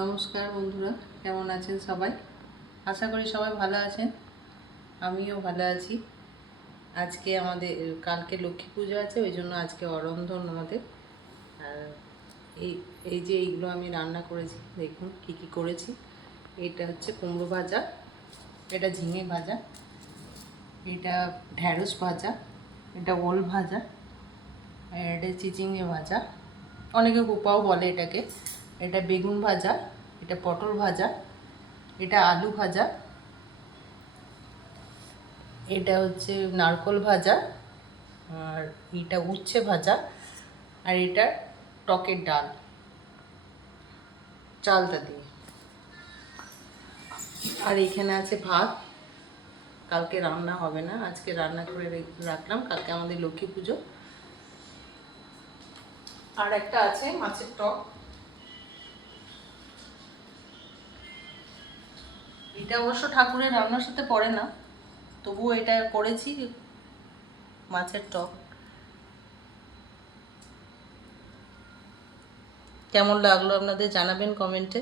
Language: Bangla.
নমস্কার বন্ধুরা, কেমন আছেন সবাই? আশা করি সবাই ভালো আছেন। আমিও ভালো আছি। আজকে আমাদের কালকে লক্ষ্মী পুজো আছে, ওই জন্য আজকে অরন্ধন আমাদের। আর এই এই যে এইগুলো আমি রান্না করেছি, দেখুন কি কি করেছি। এটা হচ্ছে কুমড়ো ভাজা, এটা ঝিঙে ভাজা, এটা ঢ্যাঁড়স ভাজা, এটা ওল ভাজা, আর এটা চিচিঙে ভাজা, অনেকে কোপাও বলে এটাকে। এটা বেগুন ভাজা, এটা পটল ভাজা, এটা আলু ভাজা, এটা হচ্ছে নারকোল ভাজা, আর এটা উচ্ছে ভাজা, আর এটা টকের ডাল চালটা দিয়ে। আর এখানে আছে ভাত, কালকে রান্না হবে না, আজকে রান্না করে রাখলাম, কালকে আমাদের লক্ষ্মী পুজো। আর একটা আছে মাছের টক, এটা অবশ্য ঠাকুরের রান্নার সাথে পড়ে না, তবুও এটা করেছি, মাছের টক। কেমন লাগলো আপনাদের জানাবেন কমেন্টে।